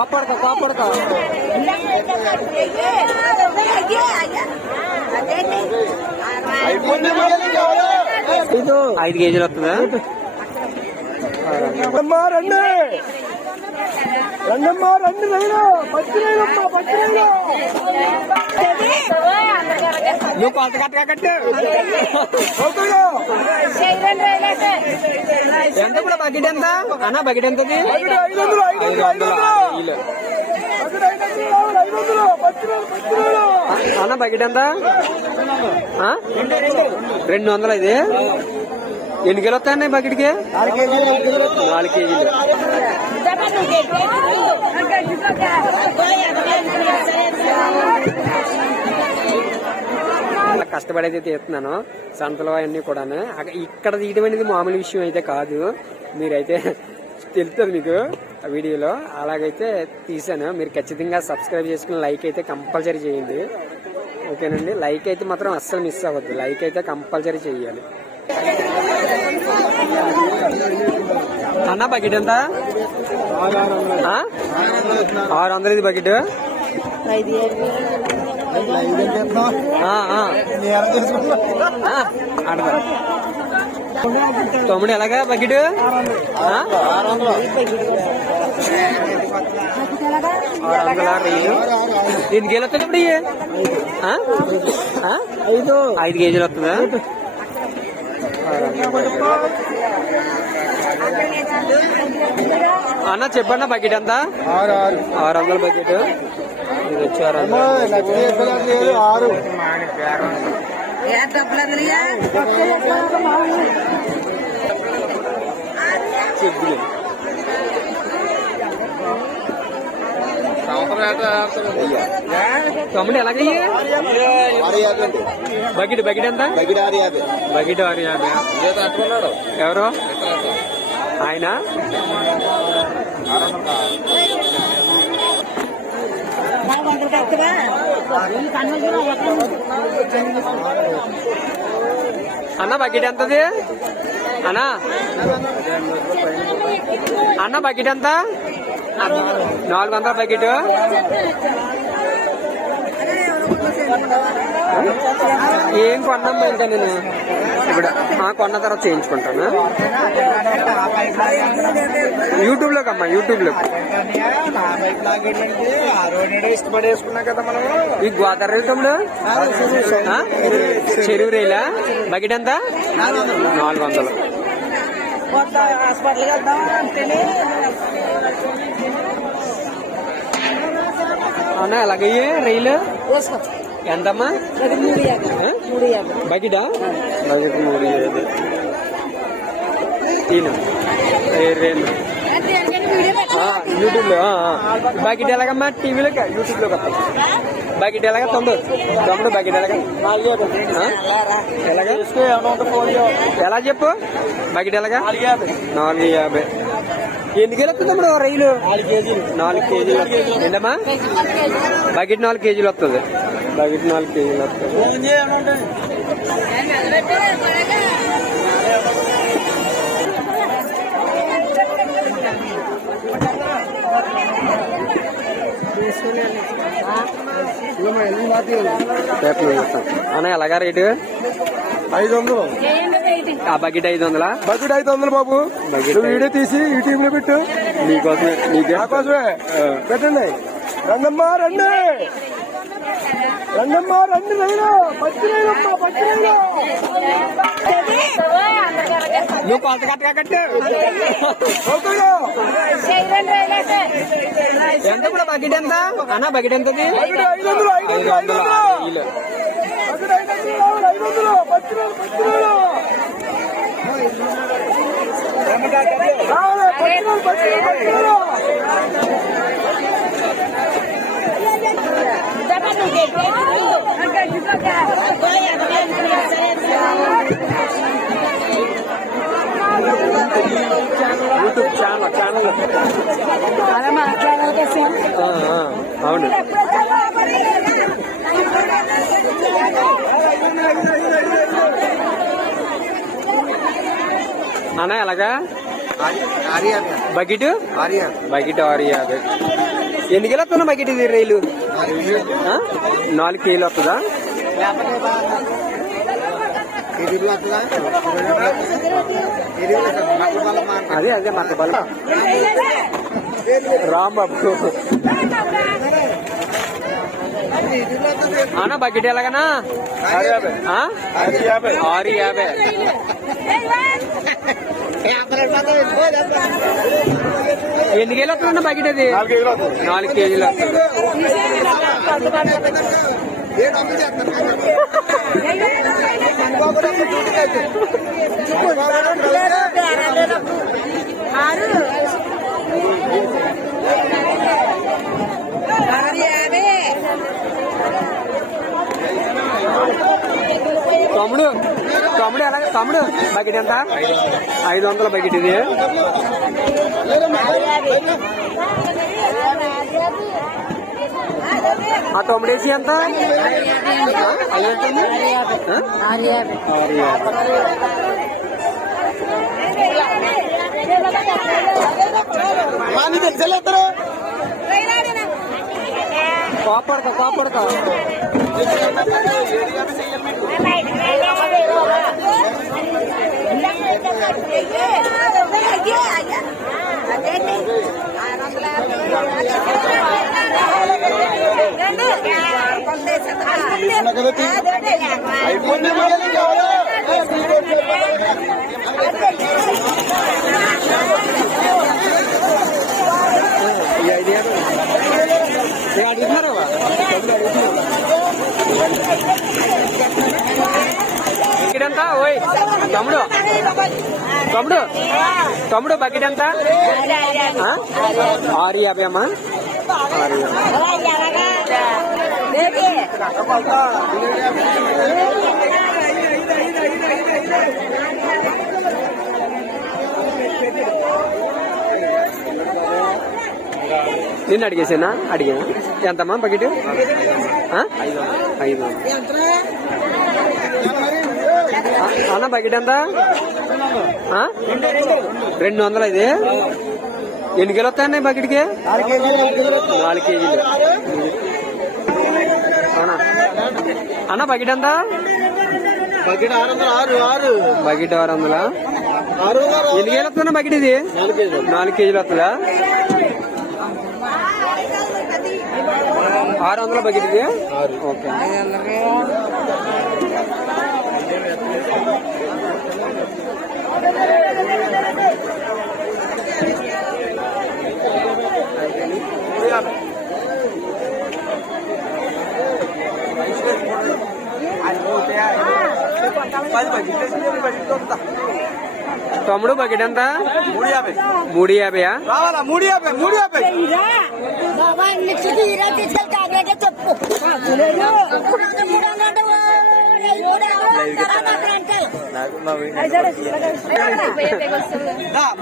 కోపడతా కోపడతా. ఇది. ఐదు కేజీలు వస్తుందా? రండమ్మా రండి. రండమ్మా రండి రైలు. పచ్చి రైలమ్మా పచ్చి రైలు. నువ్వు కొలత కట్టగా కట్టు. ఎంత ఇప్పుడు బకెట్ ఎంత? అన్న బకెట్ ఎంతది? అన్న బకెట్ ఎంత? రెండు వందలు ఇది? ఎన్ని కిలో వస్తాయండి బకెట్కి? నాలుగు కేజీలు. కష్టపడైతే తీస్తున్నాను సంతలో అవన్నీ కూడా ఇక్కడ తీయడం అనేది మామూలు విషయం అయితే కాదు. మీరైతే తెలుస్తుంది మీకు ఆ వీడియోలో. అలాగైతే తీసాను మీరు ఖచ్చితంగా సబ్స్క్రైబ్ చేసుకుని లైక్ అయితే కంపల్సరీ చేయండి. ఓకేనండి? లైక్ అయితే మాత్రం అస్సలు మిస్ అవ్వద్దు. లైక్ అయితే కంపల్సరీ చేయాలి. అన్న బకెట్ ఎంత? ఆరు వందలు ఇది బకెట్. తమ్ముడు ఎలాగా బకెట్? ఆరు వందల ఎన్ని కేజీలు వస్తుంది ఇప్పుడు ఆ? ఐదు ఐదు కేజీలు వస్తుందా? అన్న చెప్పన్నా బకెట్ ఎంత? ఆరు ఆరు వందల బకెట్. ఇది వచ్చి ఆరు. తమ్ముడు యాభై బకెట్ బకెట్ ఎంత? బగిడి ఆరు యాభై బకెట్ ఆరు యాభై. ఎవరు? ఆయన? అన్న బకెట్ ఎంతది అన్నా? అన్న బకెట్ ఎంత? నాలుగు వందల బకెట్. ఏం కొన్నాం ఇంకా నేను? ఆ కొన్న తర్వాత చేయించుకుంటాను. యూట్యూబ్లోకి అమ్మా యూట్యూబ్లో ఇష్టపడేసుకున్నా కదా మనం ఈ గోదావరి రైతంలో చెరువు రైలా? బకెట్ ఎంత? నాలుగు వందలు. హాస్పిటల్కి వెళ్దాం అంటేనే అవునా ఎలాగయ్యే రైలు ఎంతమ్మా? మూడు యాభై. బకెటా? బకెట్ మూడు ఏడు ఈయన రేలు యూట్యూబ్లో బకెట్ ఎలాగమ్మా? టీవీలో యూట్యూబ్లో బకెట్ ఎలాగ? తమ్ముడు తమ్ముడు బకెట్ ఎలాగ? ఎలా చెప్పు? బకెట్ ఎలాగా? నాలుగు యాభై. ఎన్ని కేజీలు వస్తుంది తమ్ముడు రైలు? నాలుగు కేజీలు. నాలుగు కేజీలు. ఏంటమ్మా? బకెట్ నాలుగు కేజీలు వస్తుంది. బకెట్ నాలుగు కేజీలు అన్న ఎలాగా రేటు? ఐదు వందలు ఆ బకెట్ ఐదు వందలా బకెట్ ఐదు వందలు బాబు. బకెట్ నువ్వు వీడియో తీసి యూట్యూబ్లో పెట్టు. నీకోసమే నీకే. నాకోసమే పెట్టండి. రండమ్మా రండి. రండమ్మా రండి రైలు. పచ్చి రైలమ్మా పచ్చి రైలు నువ్వు కొలత కట్టగా కట్టు? ఎంత ఇప్పుడు బకెట్ ఎంత? అన్న బకెట్ ఎంతది? బకెట్ ఐదు వందలు ఐదు ఐదు వందలు ఐదు వందలు వందలు వీలు. బకెట్ ఐదు వందలు ఐదు వందలు పచ్చి రైలు పచ్చి రైలు రావాలి, పచ్చి రైలు పచ్చి రైలు పచ్చి రైలు యూట్యూబ్ ఛానల్ ఛానల్ అలా మాట్లాడాలి అవును. అన్న ఎలాగా? Bucket bucket? ఆరు యాభై ఎన్ని కిలో వస్తున్నా బకెట్ ఇది రైలు? నాలుగు కేజీలు వస్తుందా? అదే అదే మత బల్ల రాంబాబు అన్న బకెట్ ఎలాగనా? ఆరు యాభై. ఎన్ని కేజీలు వస్తుందన్న బకెట్ అది? నాలుగు కేజీలు వస్తుంది. తమ్ముడు తమ్ముడు ఎలా తమ్ముడు బకెట్ ఎంత? ఐదు వందల బకెట్ ఇది. ఆ వేసి ఎంత ఆ? అది ఎంత ఉంది? ఆ? ఆరు యాభై ఈ అడుగుతున్నారా బకెట్ ఎంత ఓయ్ తమ్ముడు. తమ్ముడు తమ్ముడు బకెట్ ఎంత ఆ? ఆరు యాభై అమ్మా ఆరు యాభై నిన్ను అడిగేసేనా? అడిగాను? ఎంతమ్మా బకెట్? ఐదు అన్న బకెట్ ఎంత? ఆ? రెండు వందలు ఇది? ఎన్ని కిలో వస్తాయండి బకెట్కి? నాలుగు కేజీలు. అన్న బకెట్ ఎంత? బకెట్ ఆరు వందలు ఆరు ఆరు. బకెట్ ఆరు వందలా? ఆరు ఎన్ని కేజీలు వస్తుందా బకెట్ ఇది? నాలుగు కేజీలు. వస్తుందా? ఆరు. వందల బకెట్ ఇది? ఓకే. తమ్ముడు బకెట్ ఎంత? మూడు యాభై. మూడు యాభై మూడు యాభై.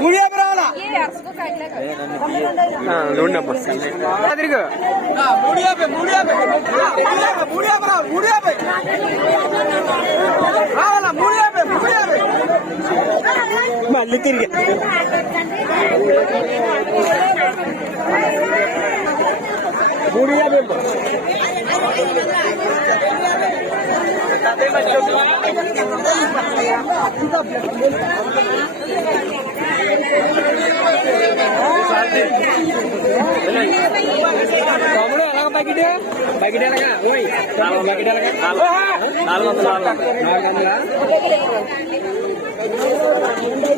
మూడు యాభై రావాలా? తిరుగు. మూడు యాభై మూడు యాభై. మూడు యాభై మూడు యాభై రావాలి మూడు యాభై రావాలా మూడు యాభై మూడు యాభై మళ్ళీ తిరిగి మూడు యాభై అమ్మా. తమ్ముడు ఎలాగ బకెట్ బకెట్ ఎలాగా ఓయ్ బకెట్ ఎలాగా నాలుగు వందలు నాలుగు వందలా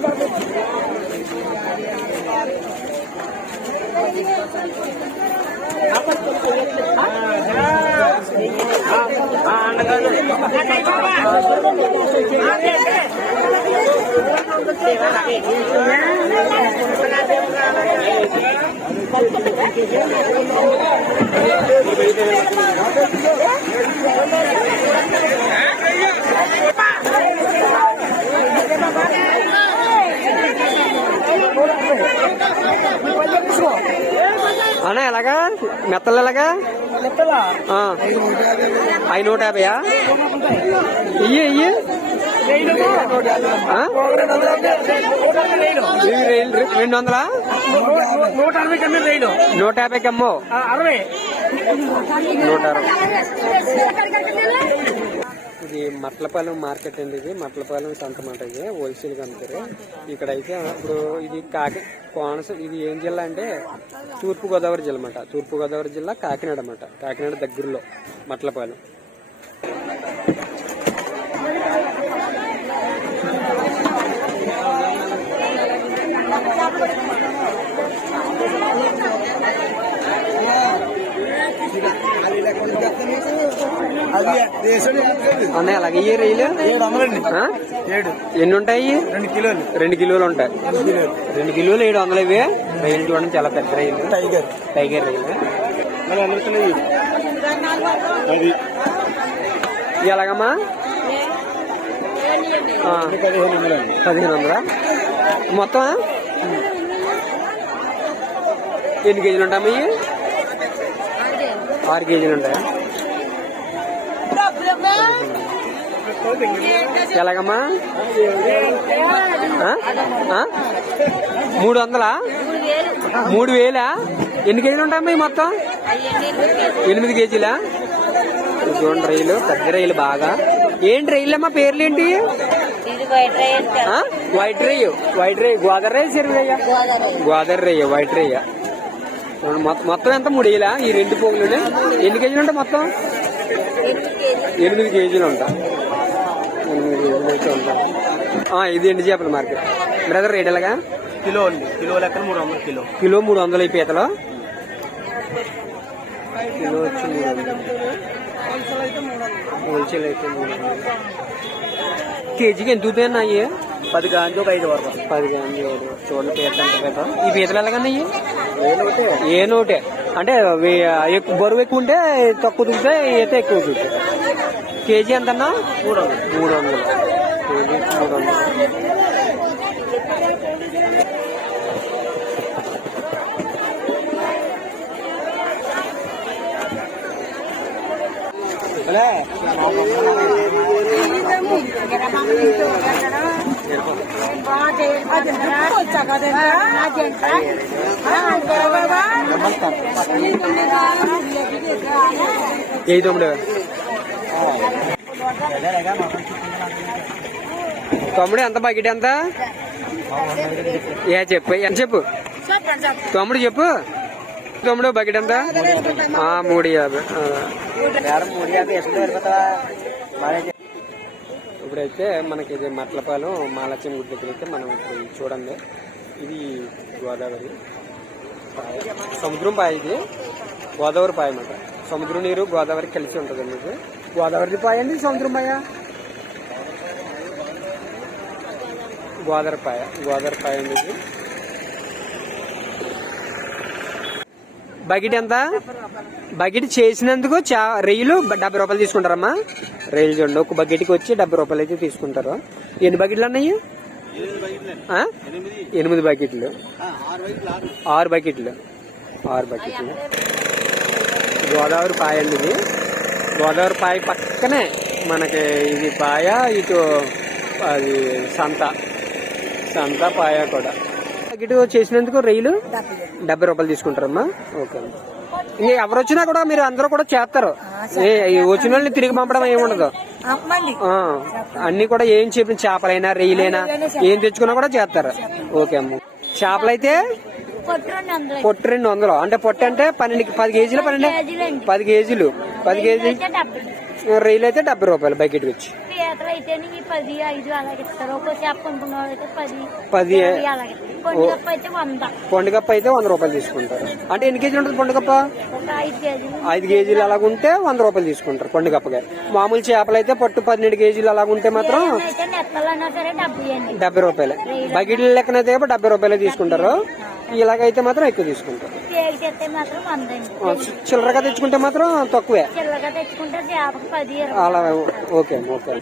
అన్న ఎలాగా? మెత్తలు ఎలాగా? ఆ. ఐదు నూట యాభైయా ఇయ్యి ఇయ్యి రెండు వందలా నూట అరవై రైలు నూట యాభై కమ్మో అరవై. నూట అరవై. ఇది మట్లపాలెం మార్కెట్ అండి ఇది. మట్లపాలెం సంత మాట ఇది. హోల్సేల్ అమ్ముతారు. ఇక్కడ అయితే ఇప్పుడు ఇది కాకి కోనస ఇది ఏం జిల్లా అంటే తూర్పుగోదావరి జిల్లా అన్నమాట తూర్పుగోదావరి జిల్లా కాకినాడ అన్నమాట కాకినాడ దగ్గరలో మట్లపాలెం. Thank you. అన్నయ్య అలాగే ఈ రైలు ఏడు వందలండి ఆ? ఏడు. ఎన్ని ఉంటాయి రెండు కిలోలు. రెండు కిలోలు ఉంటాయి. రెండు కిలోలు. ఏడు వందలు ఇవి? రైలు చూడండి చాలా పెద్ద రైలు. టైగర్. టైగర్ రైలు. అది ఇది ఎలాగమ్మా? పదిహేను వందలా. మొత్తం ఎన్ని కేజీలు ఉంటాయమ్మా ఇవి? ఆరు కేజీలు ఉంటాయా? ఎలాగమ్మా? మూడు వందలా? మూడు వేలా? ఎన్ని కేజీలు ఉంటాయమ్మా ఈ మొత్తం? ఎనిమిది కేజీలా? చూడండి రైలు పెద్ద రైలు బాగా. ఏంటి రైలు అమ్మా? పేర్లు ఏంటి వైట్ రైస్ వైట్ రేయ్ వైట్ రేయ్ గోదావరి రేయ్ సిరిరయ్య గోదావరి రేయ్ వైట్ రేయ్ మొత్తం- మొత్తం ఎంత? మూడు వేలా? ఈ రెండు పోగులు ఎన్ని కేజీలు ఉంటాయి మొత్తం? ఎనిమిది కేజీలు ఉంటాయి ఎనిమిది కేజీలు అయితే ఉంటాయి ఆ, ఇది ఎండు చేపల మార్కెట్ బ్రదర్ రేట్ ఎలాగా? కిలో అండి. కిలో లెక్కన మూడు వందలు కిలో. కిలో మూడు వందలు ఈ పీతలు? కిలో వచ్చి మూడు వందలు. హోల్సేల్ అయితే మూడు వందలు. కేజీకి ఎంత అవుతాయన్న అయ్యి? పది గాంజీ ఒక ఐదు వరకు. పది కానీ చూడండి పీత ఎంత పీత ఈ పీతలు ఎలాగన్నా ఇవి ఏ నోటే? అంటే బరువు ఎక్కువ ఉంటే తక్కువ దిగుతే ఈత ఎక్కువ దిగుతాయి కేజీ ఎంతన్నా? మూడు వందలు. మూడు వందలు. కేజీ మూడు వందలు ఏ తమ్ముడు ఎంత బకెట్ ఎంత? ఏ చెప్పు. ఎంత చెప్పు? తమ్ముడు చెప్పు. తమ్ముడు బకెట్ ఎంత? మూడు యాభై. మూడు ఇప్పుడైతే మనకి ఇది మట్లపాలెం మాలచ్చం గుడి దగ్గర అయితే మనం ఇప్పుడు చూడండి. ఇది గోదావరి సముద్రం పాయ ఇది. గోదావరి పాయ అన్నమాట సముద్రం నీరు గోదావరి కలిసి ఉంటుంది ఇది. గోదావరి పాయ అండి సముద్రం పాయ? గోదరపాయ పాయ గోదావరి అండి ఇది బకెట్ ఎంత? బకెట్ చేసినందుకు చా రెయ్యలు డెబ్బై రూపాయలు తీసుకుంటారమ్మా. రైలు చూడండి ఒక బకెట్కి వచ్చి డెబ్బై రూపాయలు అయితే తీసుకుంటారు. ఎన్ని బకెట్లు అన్నాయి ఎనిమిది బకెట్లు. ఆరు బకెట్లు. ఆరు బకెట్లు. గోదావరి పాయ అండి ఇది. గోదావరి పాయ పక్కనే మనకి ఇది పాయ ఇటు అది సంత. సంత పాయ కూడా. బకెట్ చేసినందుకు రైలు? డెబ్బై రూపాయలు తీసుకుంటారమ్మా. ఓకే. ఇంకా ఎవరు వచ్చినా కూడా మీరు అందరూ కూడా చేస్తారు. వచ్చిన వాళ్ళని తిరిగి పంపడం ఏమి ఉండదు. అన్ని కూడా ఏం చెప్పిన చేపలైనా రొయ్యలైనా ఏం తెచ్చుకున్నా కూడా చేస్తారు. ఓకే అమ్మ. చేపలైతే అందులో పొట్టు రెండు వందలు. అంటే పొట్టు అంటే పన్నెండు పది కేజీలు పన్నెండు? పది కేజీలు పది కేజీ రొయ్యలు అయితే డెబ్బై రూపాయలు బకెట్ వచ్చి. అయితే ఈ పది ఐదు అలాగే ఇస్తారు ఒక్కో చేప కొనుక్కున్న వాళ్ళు అయితే పది పది అలాగే అయితే వంద పొండుగప్ప అయితే వంద రూపాయలు తీసుకుంటారు అంటే ఎన్ని కేజీలు ఉంటుంది పొండుగప్ప ఒక ఐదు కేజీలు ఐదు కేజీలు అలాగుంటే వంద రూపాయలు తీసుకుంటారు పండుగప్పగా మామూలు చేపలు అయితే పట్టు పన్నెండు కేజీలు అలాగుంటే మాత్రం అయితే నెత్తలన్నా సరే డెబ్బై రూపాయలు బకెట్ల లెక్కనైతే డెబ్బై రూపాయలు తీసుకుంటారు ఇలాగైతే మాత్రం ఎక్కువ అండి ఆ, చిల్లరగా తెచ్చుకుంటే మాత్రం తక్కువే. అలా ఓకే అమ్మ, ఓకే.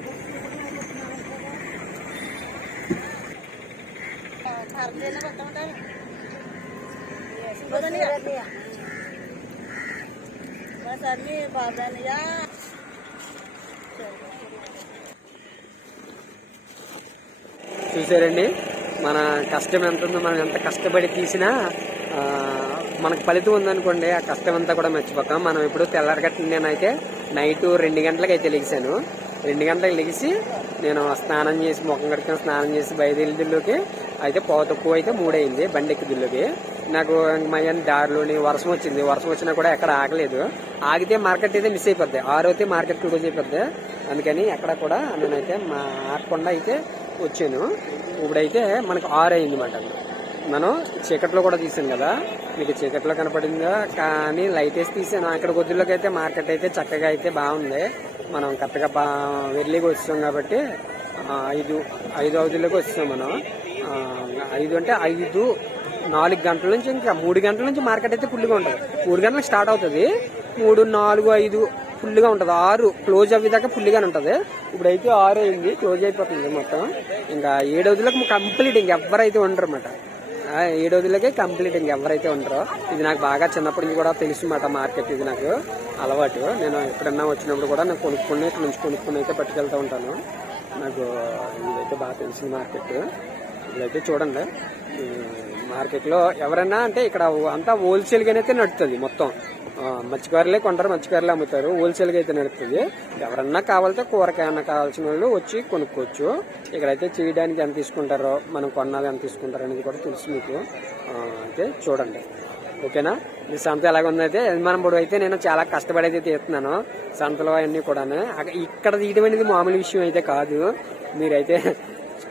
చూసారండి? మన కష్టం ఎంత ఉందో మనం ఎంత కష్టపడి తీసినా మనకు ఫలితం ఉందనుకోండి ఆ కష్టం అంతా కూడా మర్చిపోతాం. మనం ఇప్పుడు తెల్లారగట్టిన నేనైతే నైట్ రెండు గంటలకు అయితే లెగిసాను రెండు గంటలకు లెగిసి నేను స్నానం చేసి ముఖం కడుక్కొని స్నానం చేసి బయలుదేరిదిల్లోకి అయితే పో తక్కువ అయితే మూడైంది బండి ఎక్కిదిల్లోకి నాకు మయ్యని దారిలోని వర్షం వచ్చింది. వర్షం వచ్చినా కూడా ఎక్కడ ఆగలేదు. ఆగితే మార్కెట్ అయితే మిస్ అయిపోద్ది. ఆరు అయితే మార్కెట్ క్లోజ్ అయిపోద్ది. అందుకని ఎక్కడ కూడా నేనైతే మా ఆగకుండా అయితే వచ్చాను. ఇప్పుడైతే మనకు ఆరు అయింది మాట మనం చీకట్లో కూడా తీసాను కదా. మీకు చీకట్లో కనపడిందా? కానీ లైట్ వేసి తీసాను అక్కడ కొద్దిలోకి అయితే మార్కెట్ అయితే చక్కగా అయితే బాగుంది. మనం కరెక్ట్గా బా వెళ్ళికి వచ్చాం కాబట్టి ఐదు ఐదు అవధిలోకి వస్తాం మనం. ఐదు అంటే ఐదు నాలుగు గంటల నుంచి ఇంకా మూడు గంటల నుంచి మార్కెట్ అయితే ఫుల్గా ఉంటుంది. మూడు గంటలకు స్టార్ట్ అవుతుంది. మూడు నాలుగు ఐదు ఫుల్గా ఉంటుంది. ఆరు క్లోజ్ అయ్యేదాకా ఫుల్గానే ఉంటుంది. ఇప్పుడైతే ఆరు అయింది క్లోజ్ అయిపోతుంది మొత్తం. ఇంకా ఏడు వదిలకు కంప్లీట్ ఇంకెవ్వరైతే ఉండరు అన్నమాట. ఆ, ఏడు వదిలకే కంప్లీట్ ఇంకెవరైతే ఉండరో. ఇది నాకు బాగా చిన్నప్పటి నుంచి కూడా తెలుసు అన్నమాట మార్కెట్ ఇది నాకు అలవాటు. నేను ఎప్పుడన్నా వచ్చినప్పుడు కూడా నేను కొనుక్కుని ఇక్కడ నుంచి కొనుక్కుని అయితే పట్టుకెళ్తూ ఉంటాను. నాకు ఇదైతే బాగా తెలిసిన మార్కెట్. ఇదైతే చూడండి. మార్కెట్లో ఎవరైనా అంటే ఇక్కడ అంతా హోల్సేల్గానైతే అయితే నడుస్తుంది మొత్తం. మత్స్యకారులే కొంటారు మత్స్యకారులే అమ్ముతారు. హోల్సేల్గా అయితే నడుస్తుంది ఎవరన్నా కావాలంటే కూరగాయన్నా కావాల్సిన వాళ్ళు వచ్చి కొనుక్కోవచ్చు. ఇక్కడైతే చేయడానికి ఎంత తీసుకుంటారో మనం కొన్నాళ్ళు ఎంత తీసుకుంటారో అనేది కూడా తెలుసు మీకు. అయితే చూడండి. ఓకేనా? ఈ సంత ఎలాగ ఉందైతే మనం ఇప్పుడు అయితే నేను చాలా కష్టపడి అయితే తీస్తున్నాను సంతలో అవన్నీ కూడా ఇక్కడ తీయడం అనేది మామూలు విషయం అయితే కాదు. మీరైతే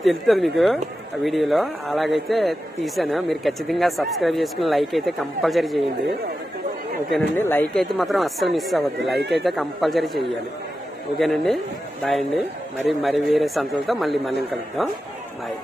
తెలుస్తుంది మీకు ఆ వీడియోలో. అలాగైతే తీసాను మీరు ఖచ్చితంగా సబ్స్క్రైబ్ చేసుకుని లైక్ అయితే కంపల్సరీ చేయండి. ఓకేనండి? లైక్ అయితే మాత్రం అస్సలు మిస్ అవ్వద్దు. లైక్ అయితే కంపల్సరీ చేయాలి. ఓకేనండి? బాయ్ అండి. మరి మరి వేరే సంతలతో మళ్ళీ మళ్ళీ కలుద్దాం. బాయ్